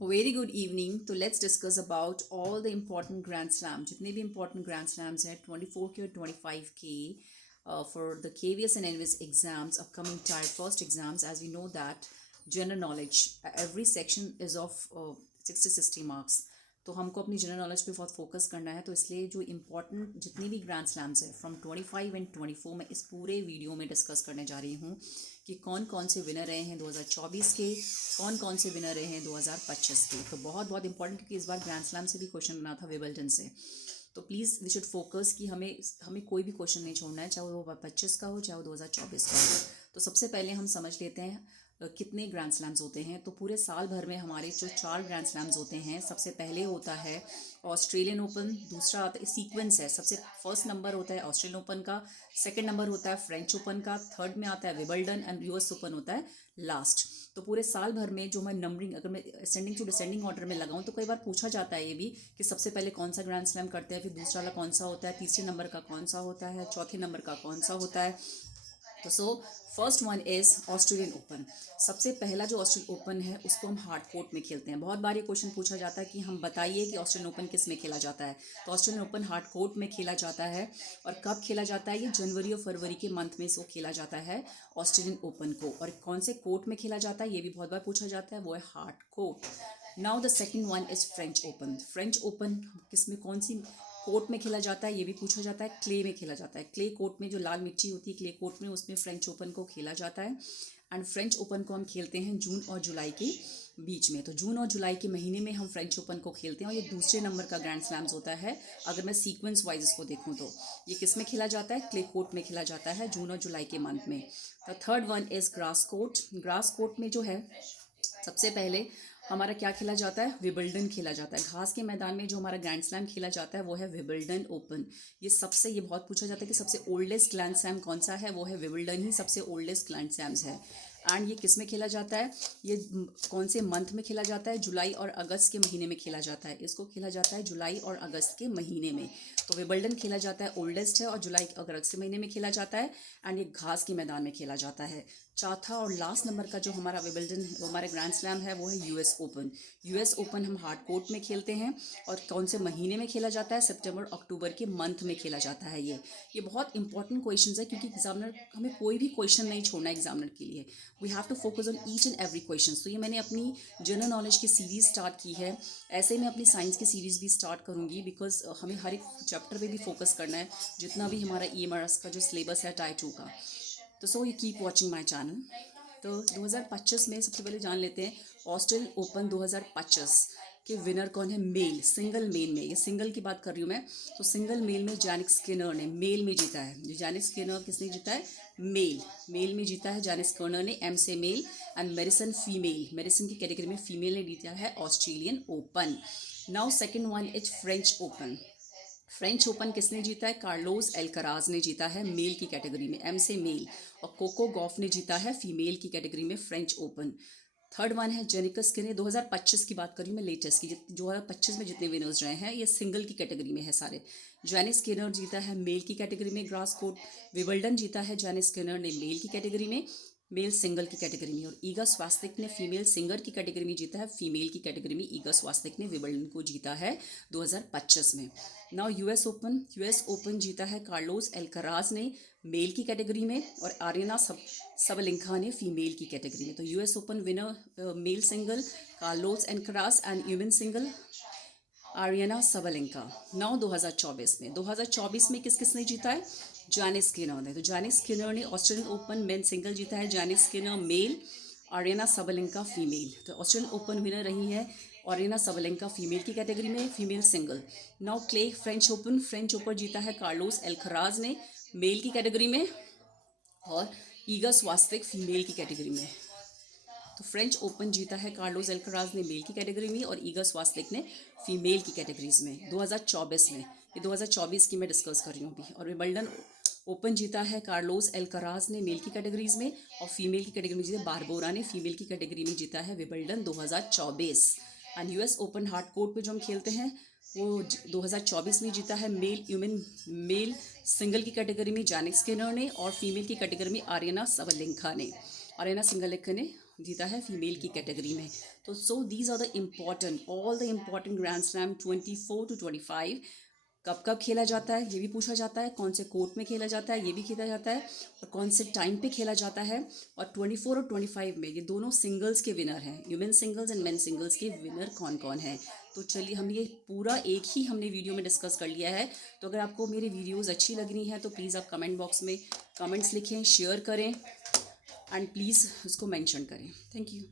Very good evening. तो let's discuss about all the important grand slam, जितने भी important grand slams हैं 24 के और 25 के for the KVS and NVS exams, upcoming tier first exams. As we know that general knowledge every section is of 60 marks, तो हमको अपनी general knowledge पे बहुत फोकस करना है। तो इसलिए जो इम्पॉर्टेंट जितनी भी ग्रैंड स्लैम्स हैं फ्रॉम 25 एंड 24 मैं इस पूरे वीडियो में डिस्कस करने जा रही हूँ कि कौन कौन से विनर रहे हैं 2024 के, कौन कौन से विनर रहे हैं 2025 के। तो बहुत बहुत इंपॉर्टेंट, क्योंकि इस बार ग्रैंड स्लैम से भी क्वेश्चन बना था विबल्टन से। तो प्लीज़ वी शुड फोकस कि हमें हमें कोई भी क्वेश्चन नहीं छोड़ना है, चाहे वो 2025 का हो चाहे वो 2024 का हो। तो सबसे पहले हम समझ लेते हैं कितने ग्रैंड स्लैम्स होते हैं। तो पूरे साल भर में हमारे जो 4 ग्रैंड स्लैम्स होते हैं, सबसे पहले होता है ऑस्ट्रेलियन ओपन, दूसरा आता है सीक्वेंस है, सबसे फर्स्ट नंबर होता है ऑस्ट्रेलियन ओपन का, सेकंड नंबर होता है फ्रेंच ओपन का, थर्ड में आता है विबल्डन एंड US ओपन होता है लास्ट। तो पूरे साल भर में जो मैं नंबरिंग, अगर मैं असेंडिंग टू डिसेंडिंग ऑर्डर में लगाऊं तो कई बार पूछा जाता है ये भी कि सबसे पहले कौन सा ग्रैंड स्लैम करते हैं, फिर दूसरा वाला कौन सा होता है, तीसरे नंबर का कौन सा होता है, चौथे नंबर का कौन सा होता है। तो first one is Australian open. सबसे पहला जो ऑस्ट्रेलियन ओपन है उसको हम हार्ड कोर्ट में खेलते हैं। बहुत बार ये क्वेश्चन पूछा जाता है कि हम बताइए कि ऑस्ट्रेलियन ओपन किस में खेला जाता है। तो ऑस्ट्रेलियन ओपन हार्ड कोर्ट में खेला जाता है। और कब खेला जाता है? ये जनवरी और फरवरी के मंथ में इसको खेला जाता है ऑस्ट्रेलियन ओपन को। और कौन से कोर्ट में खेला जाता है ये भी बहुत बार पूछा जाता है, वो है hard court. Now the second one is French Open. French open किस में, कौन सी कोर्ट में खेला जाता है ये भी पूछा जाता है, क्ले में खेला जाता है। क्ले कोर्ट में जो लाल मिट्टी होती है क्ले कोर्ट में, उसमें फ्रेंच ओपन को खेला जाता है। एंड फ्रेंच ओपन को हम खेलते हैं जून और जुलाई के बीच में। तो जून और जुलाई के महीने में हम फ्रेंच ओपन को खेलते हैं और ये दूसरे नंबर का ग्रैंड स्लैम्स होता है। अगर मैं सीक्वेंस वाइज इसको देखूँ तो ये किस में खेला जाता है? क्ले कोर्ट में खेला जाता है जून और जुलाई के मंथ में। The third one is grass court. Grass court में जो है सबसे पहले हमारा क्या खेला जाता है? विबल्डन खेला जाता है। घास के मैदान में जो हमारा ग्रैंड स्लैम खेला जाता है वो है विबल्डन ओपन। ये बहुत पूछा जाता है कि सबसे ओल्डेस्ट ग्रैंड स्लैम कौन सा है, वो है विबल्डन ही सबसे ओल्डेस्ट ग्रैंड स्लैम्स है। एंड ये किस में खेला जाता है? ये कौन से मंथ में खेला जाता है? जुलाई और अगस्त के महीने में खेला जाता है। इसको खेला जाता है जुलाई और अगस्त के महीने में। तो विबल्डन खेला जाता है, ओल्डेस्ट है, और जुलाई और अगस्त के महीने में खेला जाता है। एंड ये घास के मैदान में खेला जाता है। चौथा और लास्ट नंबर का जो हमारा विबल्डन, हमारा ग्रैंड स्लैम है, वो है US ओपन। US ओपन हम हार्ड कोर्ट में खेलते हैं। और कौन से महीने में खेला जाता है? सितंबर अक्टूबर के मंथ में खेला जाता है। ये बहुत इंपॉर्टेंट क्वेश्चन है, क्योंकि एग्जामिनर, हमें कोई भी क्वेश्चन नहीं छोड़ना एग्जामिनर के लिए। We have to focus on each and every question. तो ये मैंने अपनी जनरल नॉलेज की सीरीज स्टार्ट की है, ऐसे ही मैं अपनी साइंस की सीरीज भी स्टार्ट करूँगी, बिकॉज हमें हर एक चैप्टर पे भी फोकस करना है, जितना भी हमारा EMRS का जो सिलेबस है टायर 2 का। तो you keep watching my channel. तो 2025 में सबसे पहले जान लेते हैं ऑस्ट्रेलियन ओपन 2025 के विनर कौन है। मेल, सिंगल मेल में, ये सिंगल की बात कर रही हूँ मैं। तो सिंगल मेल में जैनिक स्किनर ने मेल में जीता है। जो जैनिक स्किनर किसने जीता है? मेल में जीता है जैनिक स्किनर ने, M से male. And Madison female, Madison की कैटेगरी में फीमेल ने जीता है Australian Open. Now second one is French Open. French Open किसने जीता है? कार्लोस एल्कराज ने जीता है मेल की कैटेगरी में, M से मेल। और कोको गॉफ ने जीता है फीमेल की कैटेगरी में फ्रेंच ओपन। थर्ड वन है जेनिका स्किनर। 2025 की बात कर रही हूँ मैं, लेटेस्ट की। 2025 में जितने विनर्स रहे हैं ये सिंगल की कैटेगरी में है सारे। जैनिस स्किनर जीता है मेल की कैटेगरी में ग्रास कोर्ट। विबल्डन जीता है जैनिस स्किनर ने मेल की कैटेगरी में, मेल सिंगल की कैटेगरी में। और ईगा स्वास्तिक ने फीमेल सिंगर की कैटेगरी में जीता है, फीमेल की कैटेगरी में ईगा स्वास्तिक ने विबल्डन को जीता है 2025 में। नाउ US ओपन जीता है कार्लोस एल्कराज ने मेल की कैटेगरी में, और आर्यना सबलिंका ने फीमेल की कैटेगरी में। तो US Open winner male single Carlos Alcaraz, and women single Aryna Sabalenka. Now 2024 में किस किसने जीता है? जैनिस स्किनर ने। तो जैनिस स्किनर ने ऑस्ट्रेलियन ओपन मेन सिंगल जीता है, Jannik Sinner male, Aryna Sabalenka female. तो ऑस्ट्रेलियन ओपन विनर रही है आर्यना सबलिंका फीमेल की कैटेगरी में, female single. Now clay French Open जीता है कार्लोस एल्कराज ने मेल की कैटेगरी में, और ईगा स्वास्तिक फीमेल की कैटेगरी में। तो फ्रेंच ओपन जीता है कार्लोस एल्कराज ने मेल की कैटेगरी में, और ईगा स्वास्तिक ने फीमेल की कैटेगरीज में 2024 में। ये 2024 की मैं डिस्कस कर रही हूँ अभी। और विंबलडन ओपन जीता है कार्लोस एल्कराज ने मेल की कैटेगरीज में, और फीमेल की कैटेगरी में जीता बारबोरा ने फीमेल की कैटेगरी में जीता है Wimbledon 2024। And US open hard court पे जो हम खेलते हैं वो 2024 में जीता है मेल सिंगल की कैटेगरी में जैनिक स्किनर ने, और फीमेल की कैटेगरी में आर्यना सबलिंका ने जीता है फीमेल की कैटेगरी में। तो so these are the important all the important grand slam 24 to 25। कब कब खेला जाता है ये भी पूछा जाता है, कौन से कोर्ट में खेला जाता है ये भी खेला जाता है, और कौन से टाइम पे खेला जाता है। और 24 और 25 में ये दोनों सिंगल्स के विनर हैं, human singles and main singles के विनर कौन कौन हैं। तो चलिए हम ये पूरा एक ही हमने वीडियो में डिस्कस कर लिया है। तो अगर आपको मेरी वीडियोज़ अच्छी लग रही हैं तो प्लीज़ आप कमेंट बॉक्स में कमेंट्स लिखें, शेयर करें एंड प्लीज़ उसको मेंशन करें। Thank you.